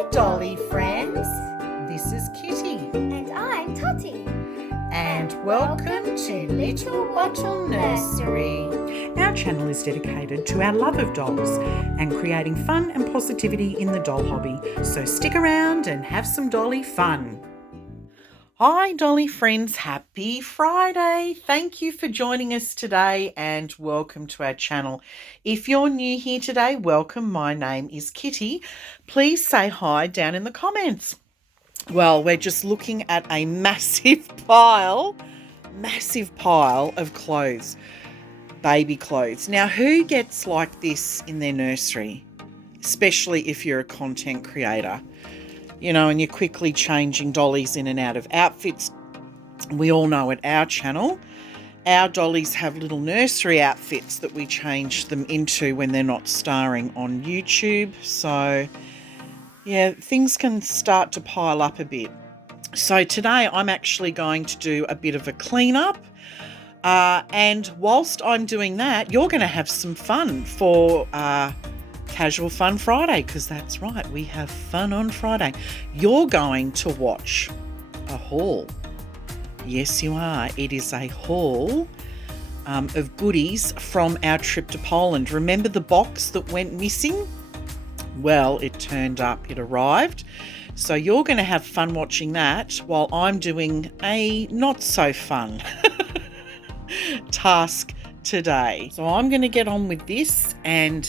Hi, Dolly friends. This is Kitty. And I'm Totty. And welcome to Little Bottle Nursery. Our channel is dedicated to our love of dolls and creating fun and positivity in the doll hobby. So stick around and have some dolly fun. Hi, Dolly friends. Happy Friday. Thank you for joining us today and welcome to our channel. If you're new here today, welcome. My name is Kitty. Please say hi down in the comments. Well, we're just looking at a massive pile of clothes, baby clothes. Now, who gets like this in their nursery, especially if you're a content creator? You know, and you're quickly changing dollies in and out of outfits. We all know at our channel, our dollies have little nursery outfits that we change them into when they're not starring on YouTube. So, yeah, things can start to pile up a bit. So today I'm actually going to do a bit of a cleanup. And whilst I'm doing that, you're going to have some fun for Casual Fun Friday, because that's right, we have fun on Friday. You're going to watch a haul. Yes, you are. It is a haul of goodies from our trip to Poland. Remember the box that went missing? Well, it turned up, it arrived. So you're going to have fun watching that while I'm doing a not so fun task today. So I'm going to get on with this, and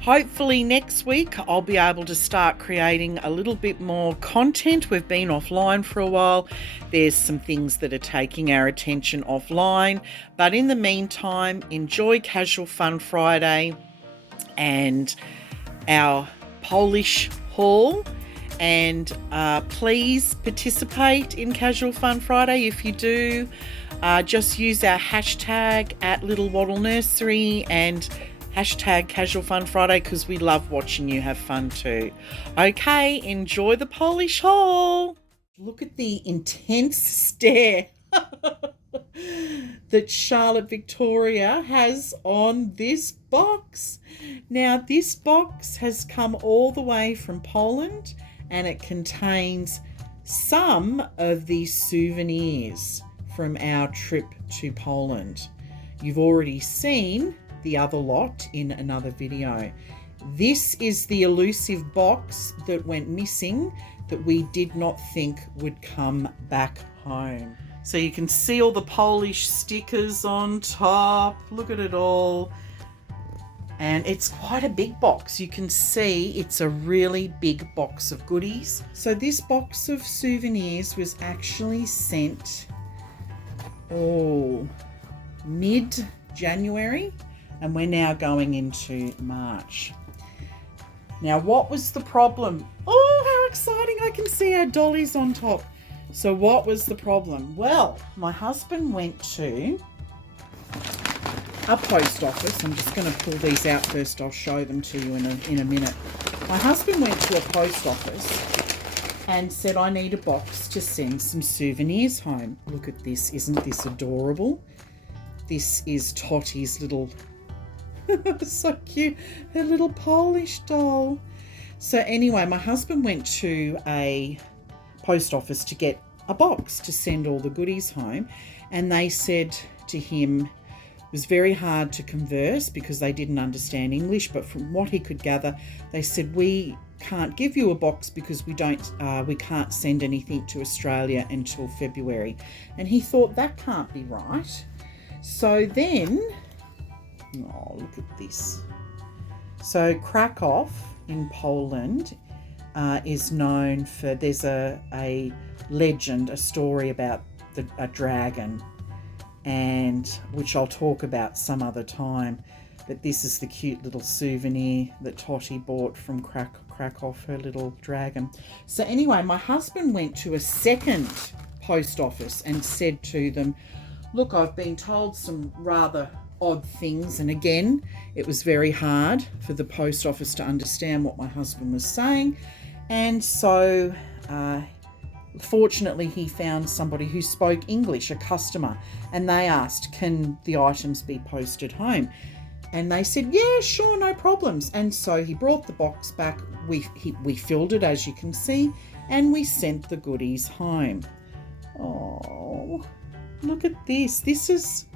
hopefully next week I'll be able to start creating a little bit more content. We've been offline for a while. There's some things that are taking our attention offline. But in the meantime, enjoy Casual Fun Friday and our Polish haul. And please participate in Casual Fun Friday. If you do, just use our hashtag at Little Waddle Nursery and hashtag Casual Fun Friday, because we love watching you have fun too. Okay, enjoy the Polish haul. Look at the intense stare that Charlotte Victoria has on this box. Now, this box has come all the way from Poland, and it contains some of these souvenirs from our trip to Poland. You've already seen the other lot in another video. This is the elusive box that went missing that we did not think would come back home. So you can see all the Polish stickers on top. Look at it all. And it's quite a big box. You can see it's a really big box of goodies. So this box of souvenirs was actually sent mid-January, and we're now going into March. Now, what was the problem? Oh, how exciting. I can see our dollies on top. So what was the problem? Well, my husband went to a post office. I'm just going to pull these out first. I'll show them to you in a minute. My husband went to a post office and said, I need a box to send some souvenirs home. Look at this. Isn't this adorable? This is Totty's little, so cute, her little Polish doll. So anyway, my husband went to a post office to get a box to send all the goodies home, and they said to him, it was very hard to converse because they didn't understand English, but from what he could gather, they said, we can't give you a box because we can't send anything to Australia until February. And he thought, that can't be right. So then, oh, look at this. So Krakow in Poland is known for, there's a legend, a story about a dragon, and which I'll talk about some other time. But this is the cute little souvenir that Totty bought from Krakow, her little dragon. So anyway, my husband went to a second post office and said to them, look, I've been told some rather odd things. And again, it was very hard for the post office to understand what my husband was saying. And so fortunately, he found somebody who spoke English, a customer, and they asked, can the items be posted home? And they said, yeah, sure, no problems. And so he brought the box back. We filled it, as you can see, and we sent the goodies home. Oh, look at this. This is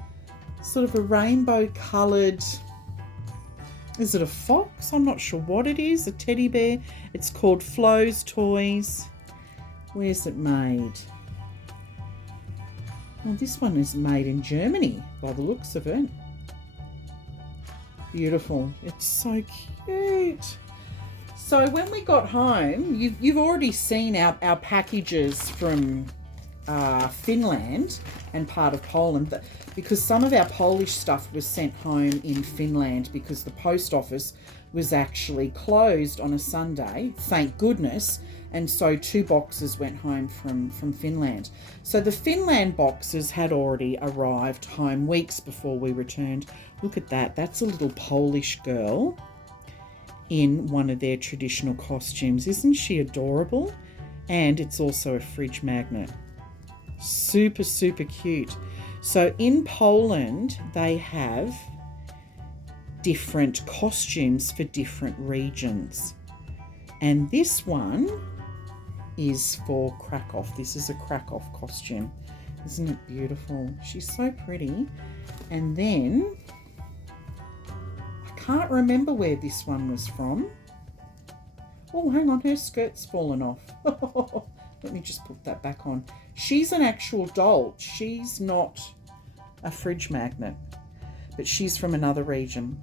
sort of a rainbow coloured, is it a fox? I'm not sure what it is. A teddy bear. It's called Flo's Toys. Where's it made? Well, this one is made in Germany by the looks of it. Beautiful. It's so cute. So when we got home, you've already seen our packages from Finland and part of Poland, because some of our Polish stuff was sent home in Finland because the post office was actually closed on a Sunday, thank goodness, and so 2 boxes went home from Finland. So the Finland boxes had already arrived home weeks before we returned. Look at that. That's a little Polish girl in one of their traditional costumes. Isn't she adorable? And it's also a fridge magnet. Super, super cute. So in Poland, they have different costumes for different regions. And this one is for Krakow. This is a Krakow costume. Isn't it beautiful? She's so pretty. And then, I can't remember where this one was from. Oh, hang on, her skirt's fallen off. Let me just put that back on. She's an actual doll. She's not a fridge magnet, but she's from another region.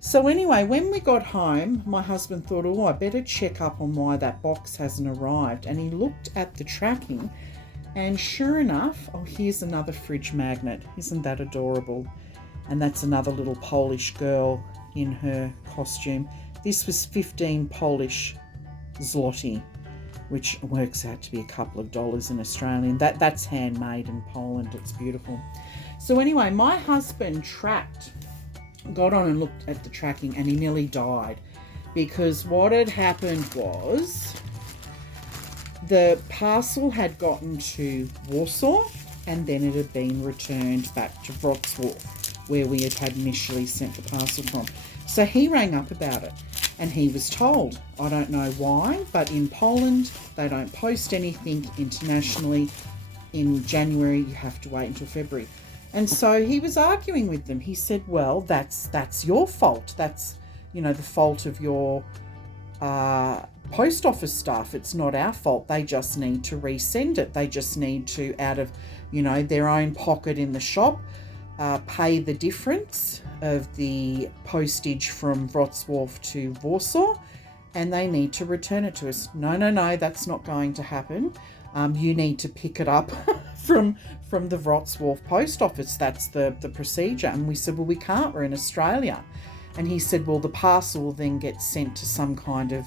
So anyway, when we got home, my husband thought, oh, I better check up on why that box hasn't arrived. And he looked at the tracking, and sure enough, oh, here's another fridge magnet. Isn't that adorable? And that's another little Polish girl in her costume. This was 15 Polish zloty, which works out to be a couple of dollars in Australian. That's handmade in Poland. It's beautiful. So anyway, my husband got on and looked at the tracking, and he nearly died, because what had happened was the parcel had gotten to Warsaw, and then it had been returned back to Wrocław, where we had initially sent the parcel from. So he rang up about it, and he was told, I don't know why, but in Poland, they don't post anything internationally in January. You have to wait until February. And so he was arguing with them. He said, well, that's your fault. That's, the fault of your post office staff. It's not our fault. They just need to resend it. They just need to, out of, their own pocket in the shop, pay the difference of the postage from Wrocław to Warsaw, and they need to return it to us. No, that's not going to happen. You need to pick it up from the Wrocław post office. That's the procedure. And we said, well, we can't. We're in Australia. And he said, well, the parcel will then get sent to some kind of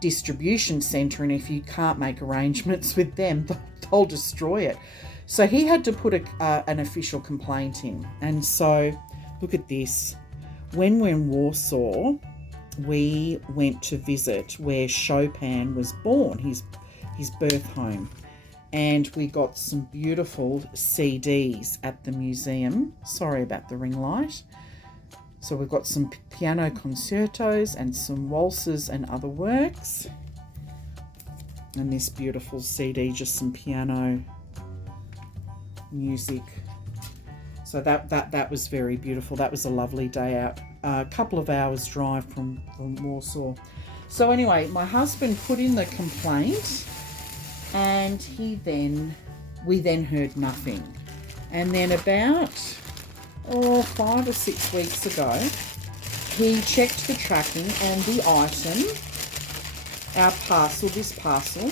distribution centre, and if you can't make arrangements with them, they'll destroy it. So he had to put an official complaint in. And so look at this. When we're in Warsaw, we went to visit where Chopin was born, his birth home. And we got some beautiful CDs at the museum. Sorry about the ring light. So we've got some piano concertos and some waltzes and other works. And this beautiful CD, just some piano music. So that was very beautiful. That was a lovely day out. A couple of hours drive from Warsaw. So anyway, my husband put in the complaint, and we then heard nothing. And then about 5 or 6 weeks ago, he checked the tracking, and the item, this parcel,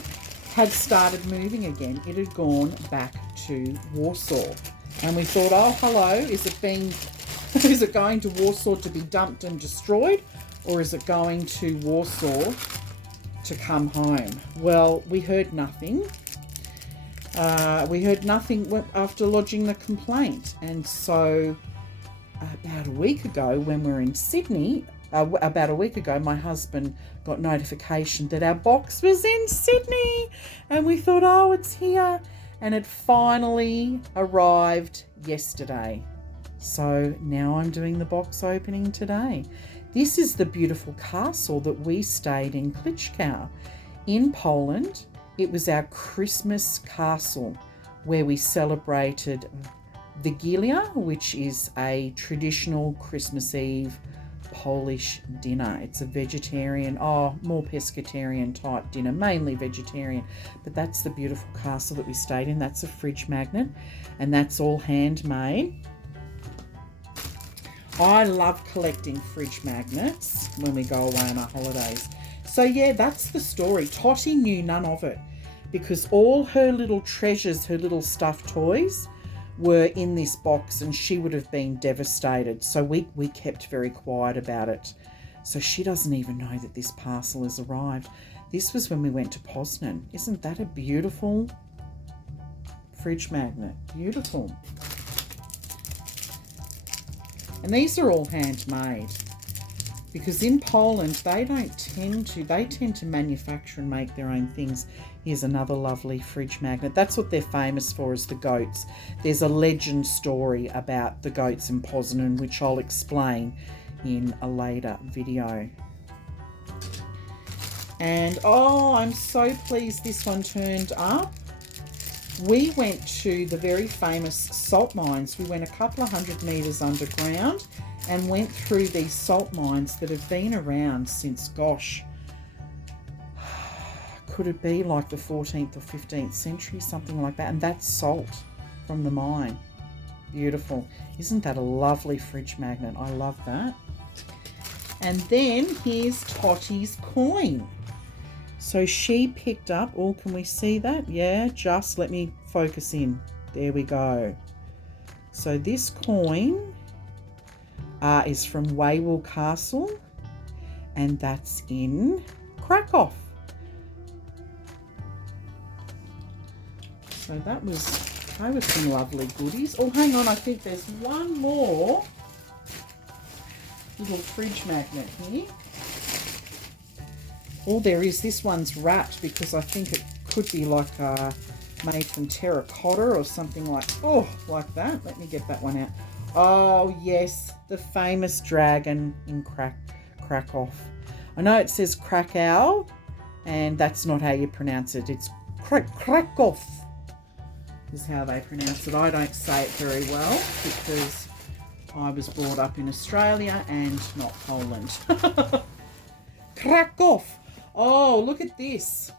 had started moving again. It had gone back to Warsaw. And we thought, oh, hello, is it going to Warsaw to be dumped and destroyed, or is it going to Warsaw to come home? Well, we heard nothing. After lodging the complaint. And so about a week ago, when we were in Sydney, my husband got notification that our box was in Sydney, and we thought, oh, it's here. And it finally arrived yesterday. So now I'm doing the box opening today. This is the beautiful castle that we stayed in Klitschkow in Poland. It was our Christmas castle where we celebrated Wigilia, which is a traditional Christmas Eve Polish dinner. It's a vegetarian, more pescatarian type dinner, mainly vegetarian. But that's the beautiful castle that we stayed in. That's a fridge magnet, and that's all handmade. I love collecting fridge magnets when we go away on our holidays. So yeah, that's the story. Totty knew none of it because all her little treasures, her little stuffed toys, were in this box, and she would have been devastated. So we kept very quiet about it. So she doesn't even know that this parcel has arrived. This was when we went to Poznan. Isn't that a beautiful fridge magnet? Beautiful. And these are all handmade because in Poland they tend to manufacture and make their own things. Here's another lovely fridge magnet. That's what they're famous for, is the goats. There's a legend story about the goats in Poznan, which I'll explain in a later video. And I'm so pleased this one turned up. We went to the very famous salt mines. We went a couple of 100 metres underground and went through these salt mines that have been around since, gosh, could it be like the 14th or 15th century, something like that? And that's salt from the mine. Beautiful. Isn't that a lovely fridge magnet? I love that. And then here's Totty's coin. So she picked up, can we see that? Yeah, just let me focus in. There we go. So this coin is from Wawel Castle, and that's in Krakow. So that was some lovely goodies. Oh, hang on, I think there's one more little fridge magnet here. Oh, there is. This one's wrapped because I think it could be like made from terracotta or something like that. Let me get that one out. Oh, yes, the famous dragon in Krakow. I know it says Krakow, and that's not how you pronounce it. It's Krakow is how they pronounce it. I don't say it very well because I was brought up in Australia and not Poland. Krakow. Oh, look at this.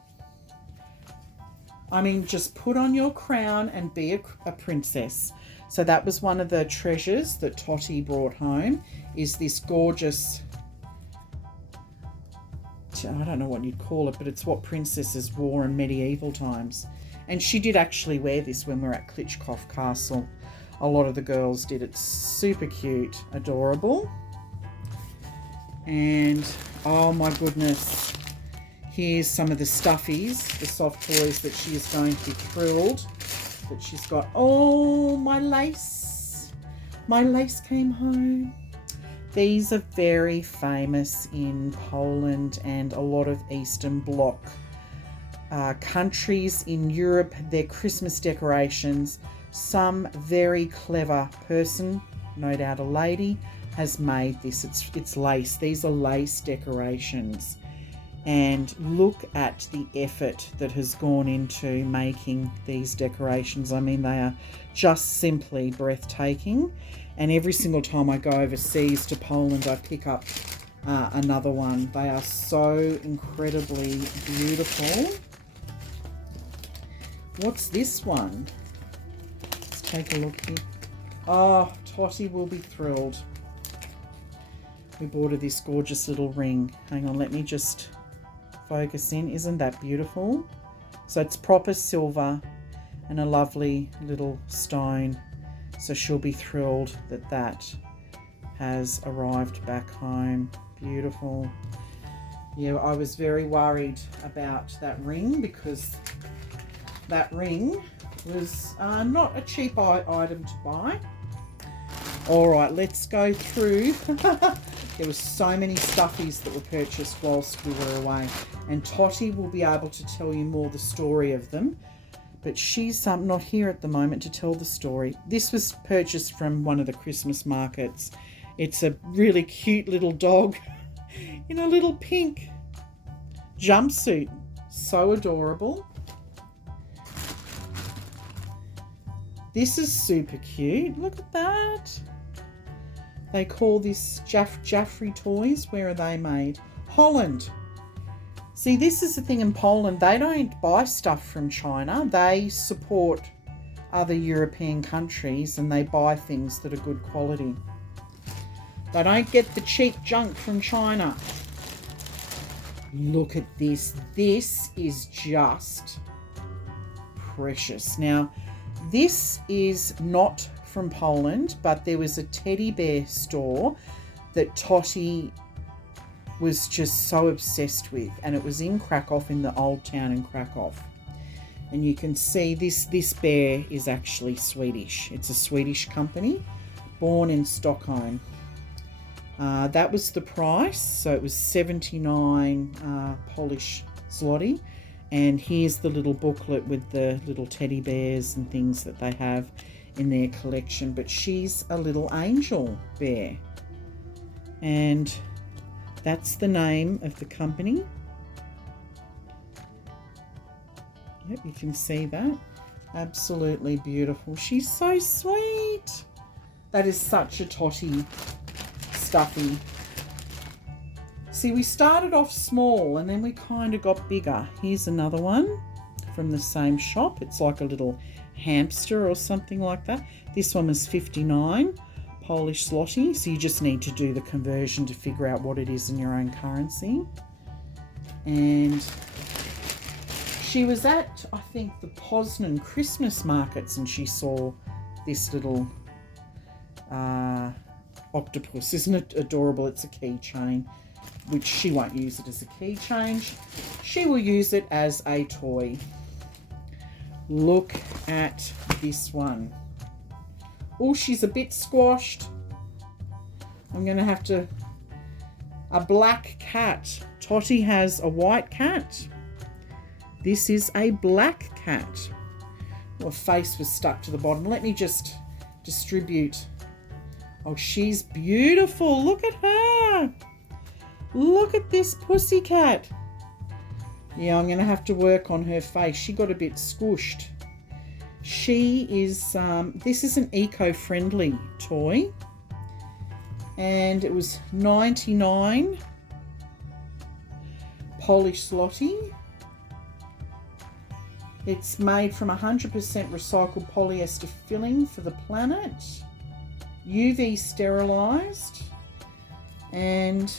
I mean, just put on your crown and be a princess. So that was one of the treasures that Totty brought home, is this gorgeous, I don't know what you'd call it, but it's what princesses wore in medieval times. And she did actually wear this when we were at Klitschkow Castle. A lot of the girls did. It's super cute, adorable. And, oh my goodness, here's some of the stuffies, the soft toys that she is going to be thrilled that she's got. Oh, my lace. My lace came home. These are very famous in Poland and a lot of Eastern Bloc countries in Europe. They're Christmas decorations. Some very clever person, no doubt a lady, has made this. It's lace. These are lace decorations. And look at the effort that has gone into making these decorations. I mean, they are just simply breathtaking. And every single time I go overseas to Poland, I pick up another one. They are so incredibly beautiful. What's this one? Let's take a look here. Oh, Totty will be thrilled. We bought her this gorgeous little ring. Hang on, let me just focus in. Isn't that beautiful? So it's proper silver and a lovely little stone. So she'll be thrilled that that has arrived back home. Beautiful. Yeah, I was very worried about that ring because that ring was not a cheap item to buy. All right, let's go through. There were so many stuffies that were purchased whilst we were away, and Totty will be able to tell you more the story of them. but she's not here at the moment to tell the story. This was purchased from one of the Christmas markets. It's a really cute little dog in a little pink jumpsuit. So adorable. This is super cute. Look at that. They call this Jaffrey Toys. Where are they made? Holland. See, this is the thing in Poland. They don't buy stuff from China. They support other European countries and they buy things that are good quality. They don't get the cheap junk from China. Look at this. This is just precious. Now, this is not from Poland, but there was a teddy bear store that Totty was just so obsessed with, and it was in Krakow, in the old town in Krakow. And you can see this bear is actually Swedish. It's a Swedish company, born in Stockholm. That was the price, so it was 79 Polish zloty. And here's the little booklet with the little teddy bears and things that they have in their collection. But she's a little angel bear. And that's the name of the company. Yep, you can see that. Absolutely beautiful. She's so sweet. That is such a Totty stuffy. See, we started off small and then we kind of got bigger. Here's another one from the same shop. It's like a little hamster or something like that. This one was 59 Polish zloty. So you just need to do the conversion to figure out what it is in your own currency. And she was at, I think, the Poznan Christmas markets and she saw this little octopus. Isn't it adorable? It's a keychain, which she won't use it as a keychain. She will use it as a toy. Look at this one. Oh, she's a bit squashed. I'm going to have to... A black cat. Totty has a white cat. This is a black cat. Her face was stuck to the bottom. Let me just distribute. Oh, she's beautiful. Look at her. Look at this pussycat. Yeah, I'm going to have to work on her face. She got a bit squished. She is, this is an eco-friendly toy. And it was 99 Polish zloty. It's made from 100% recycled polyester filling for the planet. UV sterilised. And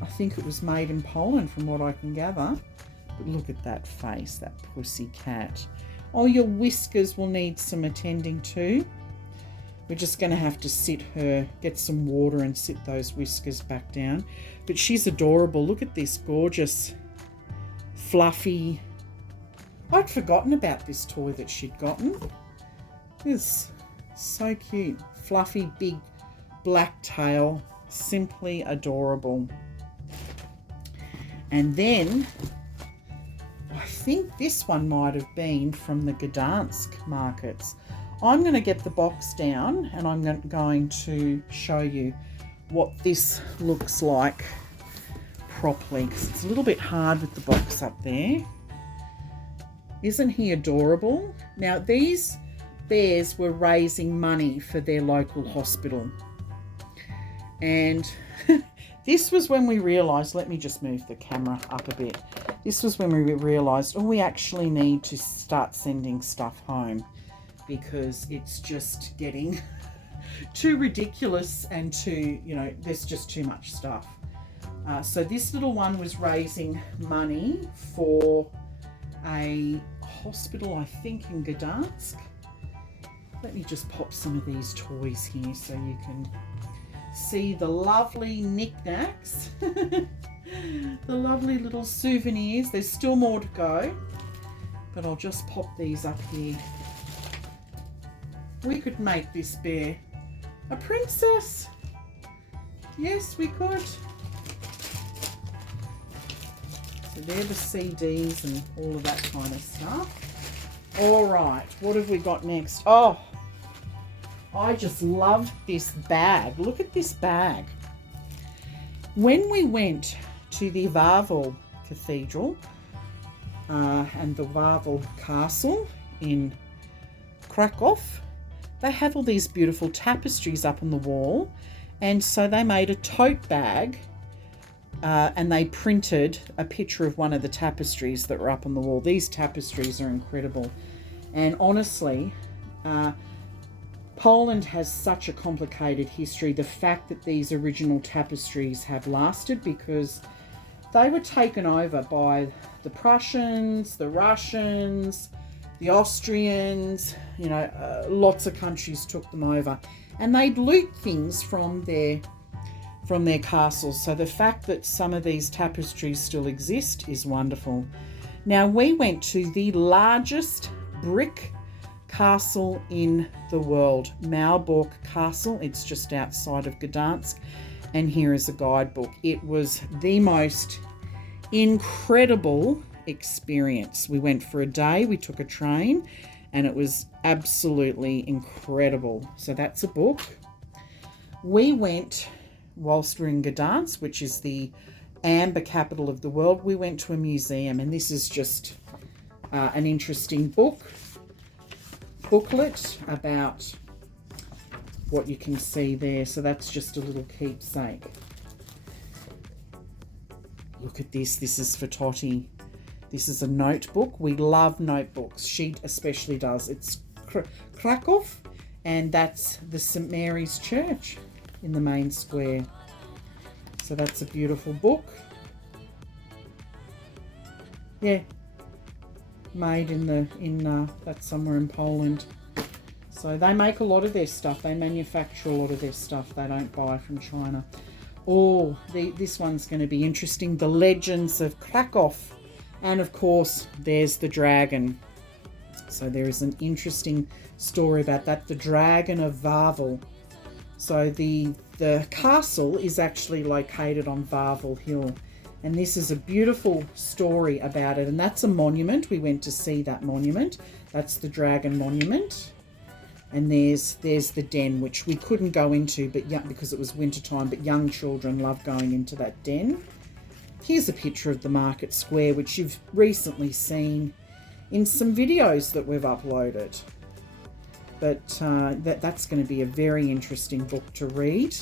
I think it was made in Poland from what I can gather. But look at that face, that pussy cat. Oh, your whiskers will need some attending to. We're just going to have to sit her, get some water and sit those whiskers back down. But she's adorable. Look at this gorgeous, fluffy... I'd forgotten about this toy that she'd gotten. It's so cute. Fluffy, big, black tail. Simply adorable. And then, I think this one might have been from the Gdansk markets. I'm going to get the box down and I'm going to show you what this looks like properly, because it's a little bit hard with the box up there. Isn't he adorable? Now, these bears were raising money for their local hospital. And this was when we realised, let me just move the camera up a bit. This was when we realised, oh, we actually need to start sending stuff home because it's just getting too ridiculous and too, you know, there's just too much stuff. So this little one was raising money for a hospital, I think, in Gdansk. Let me just pop some of these toys here so you can see the lovely knickknacks. The lovely little souvenirs. There's still more to go, but I'll just pop these up here. We could make this bear a princess. Yes, we could. So they're the CDs and all of that kind of stuff. All right, what have we got next? Oh, I just love this bag. Look at this bag. When we went to the Wawel Cathedral and the Wawel Castle in Krakow, they have all these beautiful tapestries up on the wall, and so they made a tote bag and they printed a picture of one of the tapestries that were up on the wall. These tapestries are incredible, and honestly, Poland has such a complicated history. The fact that these original tapestries have lasted, because they were taken over by the Prussians, the Russians, the Austrians, you know, lots of countries took them over, and they'd loot things from their castles. So the fact that some of these tapestries still exist is wonderful. Now, we went to the largest brick castle in the world, Malbork Castle. It's just outside of Gdansk, and here is a guidebook. It was the most incredible experience. We went for a day, we took a train, and it was absolutely incredible. So that's a book. We went, whilst we're in Gdansk, which is the amber capital of the world, we went to a museum, and this is just an interesting booklet about what you can see there. So that's just a little keepsake. Look at this. This is for Totty. This is a notebook. We love notebooks. She especially does. It's Krakow, and that's the St. Mary's Church in the main square. So that's a beautiful book. Yeah, made in that's somewhere in Poland. So they make a lot of their stuff. They manufacture a lot of their stuff. They don't buy from China. Oh, this one's going to be interesting. The Legends of Krakow. And of course, there's the dragon. So there is an interesting story about that. The Dragon of Wawel. So the castle is actually located on Wawel Hill. And this is a beautiful story about it. And that's a monument. We went to see that monument. That's the Dragon Monument. And there's the den, which we couldn't go into because it was wintertime, but young children love going into that den. Here's a picture of the market square, which you've recently seen in some videos that we've uploaded. But that's going to be a very interesting book to read.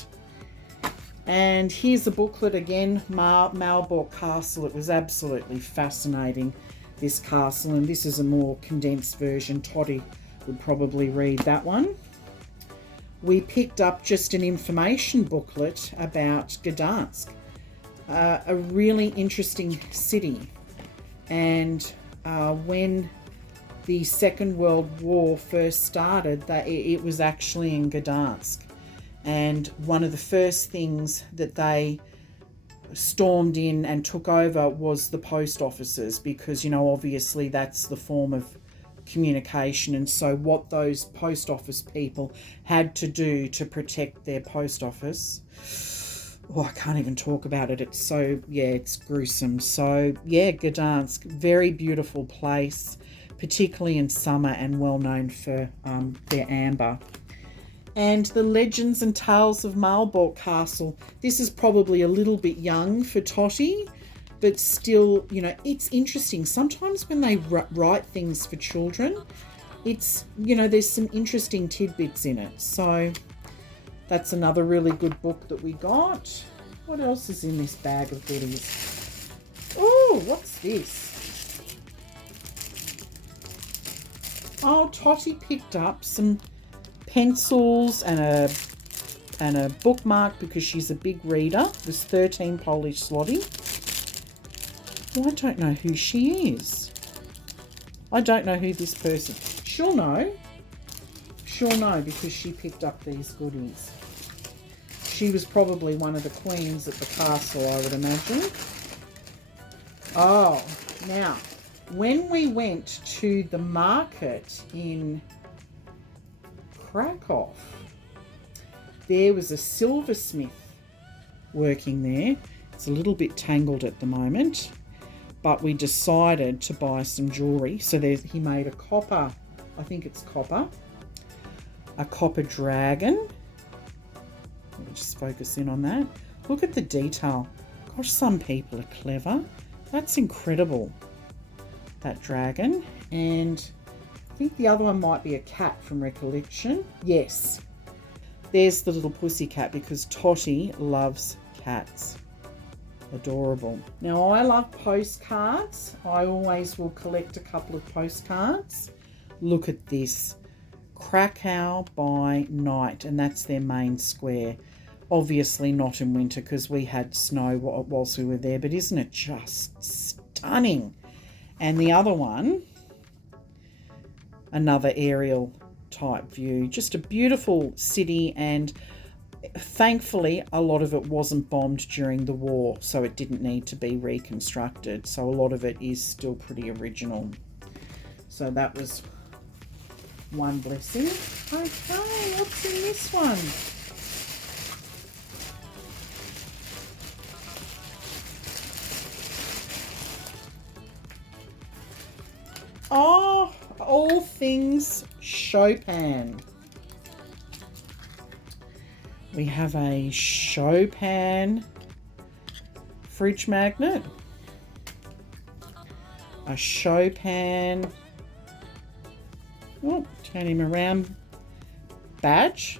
And here's a booklet again, Malbork Castle. It was absolutely fascinating, this castle. And this is a more condensed version. Toddy would probably read that one. We picked up just an information booklet about Gdansk. A really interesting city, and when the Second World War first started, it was actually in Gdansk, and one of the first things that they stormed in and took over was the post offices, because, you know, obviously that's the form of communication, and so what those post office people had to do to protect their post office, oh, I can't even talk about it. It's so, yeah, it's gruesome. So, yeah, Gdansk, very beautiful place, particularly in summer, and well known for their amber. And the Legends and Tales of Malbork Castle. This is probably a little bit young for Totty, but still, you know, it's interesting. Sometimes when they write things for children, it's, you know, there's some interesting tidbits in it. So that's another really good book that we got. What else is in this bag of goodies? Oh, what's this? Oh, Totty picked up some pencils and a bookmark because she's a big reader. It was 13 Polish zloty. Well, I don't know who she is. I don't know who this person. She'll know. She'll know because she picked up these goodies. She was probably one of the queens at the castle, I would imagine. Oh, now, when we went to the market in Krakow, there was a silversmith working there. It's a little bit tangled at the moment, but we decided to buy some jewellery. So he made a copper, I think it's copper, a copper dragon. Let me just focus in on that. Look at the detail. Gosh, some people are clever. That's incredible, that dragon. And I think the other one might be a cat from recollection. Yes, there's the little pussy cat because Totty loves cats. Adorable. Now, I love postcards. I always will collect a couple of postcards. Look at this. Krakow by night, and that's their main square. Obviously not in winter because we had snow whilst we were there, but isn't it just stunning? And the other one, another aerial type view. Just a beautiful city, and thankfully a lot of it wasn't bombed during the war, so it didn't need to be reconstructed. So a lot of it is still pretty original. So that was one blessing. Okay, what's in this one? Oh, all things Chopin. We have a Chopin fridge magnet, a Chopin, oh, turn him around, badge.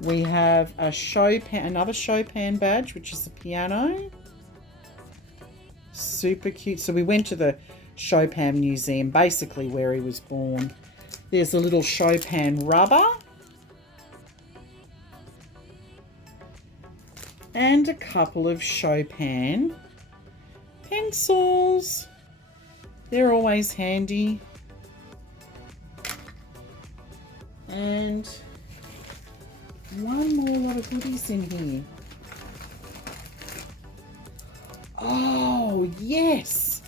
We have a Chopin, another Chopin badge, which is the piano. Super cute. So we went to the Chopin Museum, basically where he was born. There's a little Chopin rubber. And a couple of Chopin pencils. They're always handy. And one more lot of goodies in here. Oh, yes.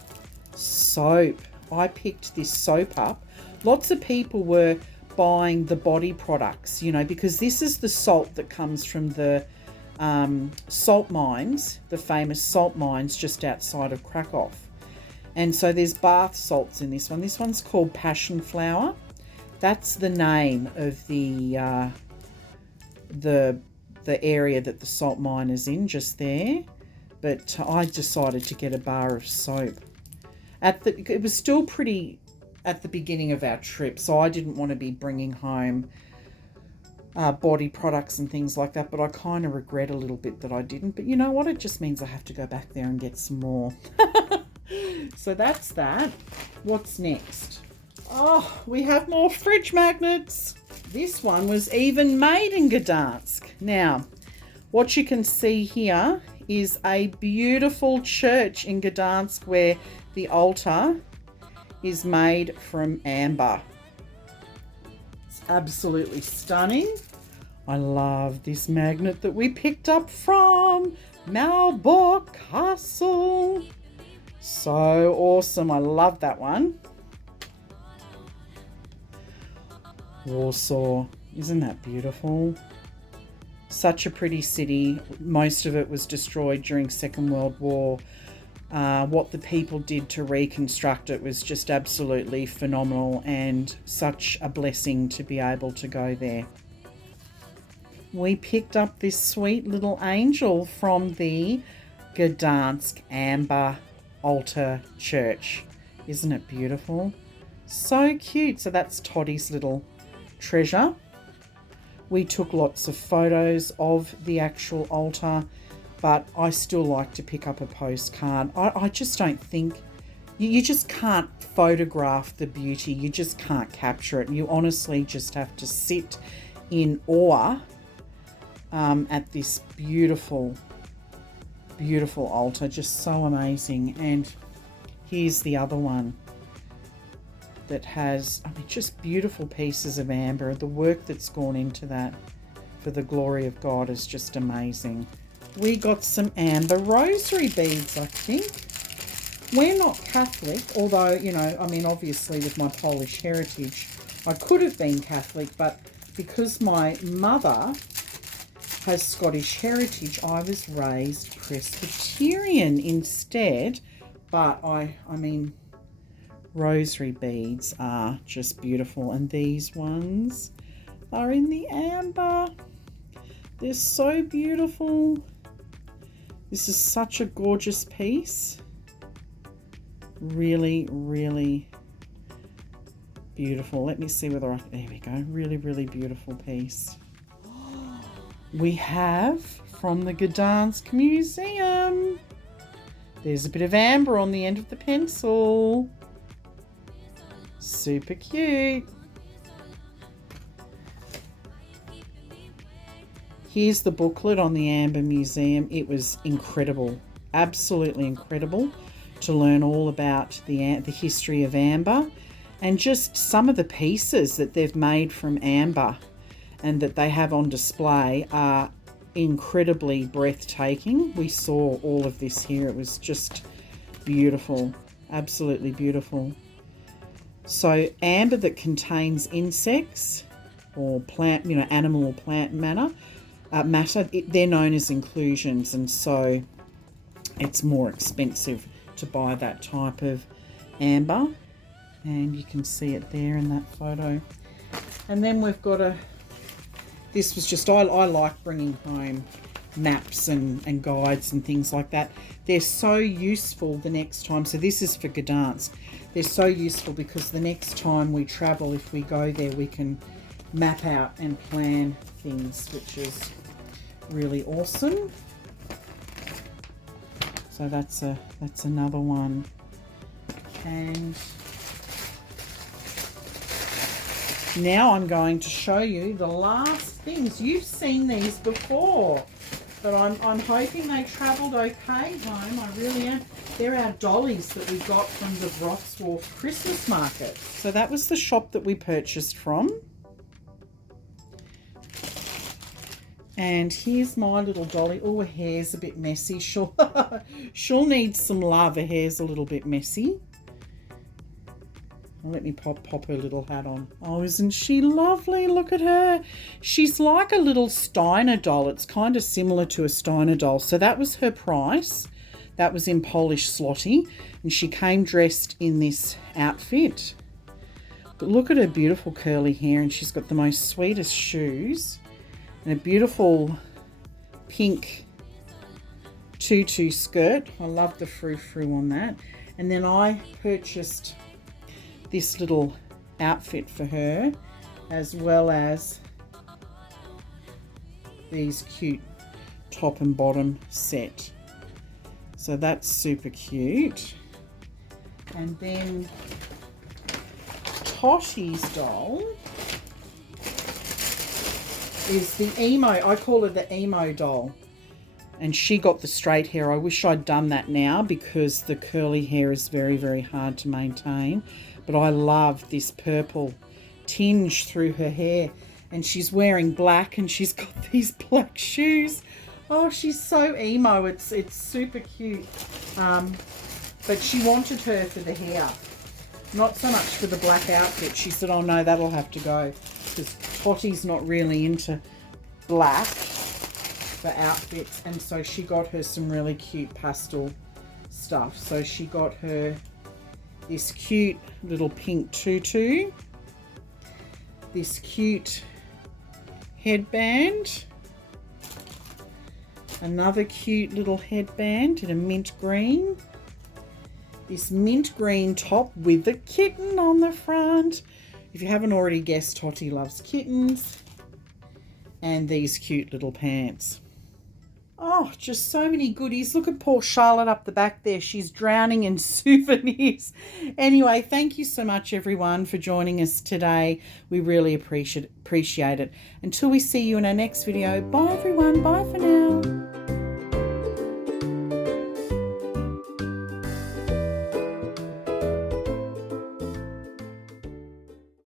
Soap. I picked this soap up. Lots of people were buying the body products, you know, because this is the salt that comes from the salt mines, the famous salt mines just outside of Krakow. And so there's bath salts in this one. This one's called Passion Flower. That's the name of the area that the salt mine is in, just there. But I decided to get a bar of soap. It was still pretty at the beginning of our trip, so I didn't want to be bringing home body products and things like that, but I kind of regret a little bit that I didn't. But you know what? It just means I have to go back there and get some more. So that's that. What's next? Oh, we have more fridge magnets. This one was even made in Gdansk. Now, what you can see here is a beautiful church in Gdansk where the altar is made from amber. It's absolutely stunning. I love this magnet that we picked up from Malbork Castle. So awesome. I love that one. Warsaw. Isn't that beautiful? Such a pretty city. Most of it was destroyed during Second World War. What the people did to reconstruct it was just absolutely phenomenal, and such a blessing to be able to go there. We picked up this sweet little angel from the Gdansk Amber Altar Church. Isn't it beautiful? So cute. So that's Toddy's little treasure. We took lots of photos of the actual altar, but I still like to pick up a postcard. I just don't think, you just can't photograph the beauty. You just can't capture it. You honestly just have to sit in awe at this beautiful, beautiful altar. Just so amazing. And here's the other one that has, I mean, just beautiful pieces of amber. The work that's gone into that for the glory of God is just amazing. We got some amber rosary beads, I think. We're not Catholic, although, you know, I mean, obviously with my Polish heritage, I could have been Catholic, but because my mother has Scottish heritage. I was raised Presbyterian instead, but I mean, rosary beads are just beautiful, and these ones are in the amber. They're so beautiful. This is such a gorgeous piece. Really, really beautiful. Let me see whether there we go. Really, really beautiful piece. We have from the Gdansk Museum. There's a bit of amber on the end of the pencil. Super cute. Here's the booklet on the Amber Museum. It was incredible, absolutely incredible, to learn all about the history of amber, and just some of the pieces that they've made from amber and that they have on display are incredibly breathtaking. We saw all of this here. It was just beautiful, absolutely beautiful. So amber that contains insects or plant, animal or plant matter, they're known as inclusions, and so it's more expensive to buy that type of amber, and you can see it there in that photo. And then we've got this was just, I like bringing home maps and guides and things like that. They're so useful the next time. So this is for Gdansk. They're so useful because the next time we travel, if we go there, we can map out and plan things, which is really awesome. So that's another one. And now I'm going to show you the last things. You've seen these before, but I'm hoping they travelled okay home. I really am. They're our dollies that we got from the Wrocław Christmas market. So that was the shop that we purchased from. And here's my little dolly. Oh, her hair's a bit messy. She'll need some love. Her hair's a little bit messy. Let me pop her little hat on. Oh, isn't she lovely? Look at her. She's like a little Steiner doll. It's kind of similar to a Steiner doll. So that was her price. That was in Polish zloty. And she came dressed in this outfit. But look at her beautiful curly hair. And she's got the most sweetest shoes. And a beautiful pink tutu skirt. I love the frou-frou on that. And then I purchased this little outfit for her, as well as these cute top and bottom set. So that's super cute. And then Totti's doll is the emo. I call her the emo doll. And she got the straight hair. I wish I'd done that now because the curly hair is very, very hard to maintain. But I love this purple tinge through her hair. And she's wearing black and she's got these black shoes. Oh, she's so emo. It's super cute. But she wanted her for the hair. Not so much for the black outfit. She said, oh no, that'll have to go. Because Totti's not really into black for outfits. And so she got her some really cute pastel stuff. So she got her this cute little pink tutu, this cute headband, another cute little headband in a mint green, this mint green top with the kitten on the front. If you haven't already guessed, Totti loves kittens, and these cute little pants. Oh, just so many goodies. Look at poor Charlotte up the back there. She's drowning in souvenirs. Anyway, thank you so much, everyone, for joining us today. We really appreciate it. Until we see you in our next video, bye, everyone. Bye for now.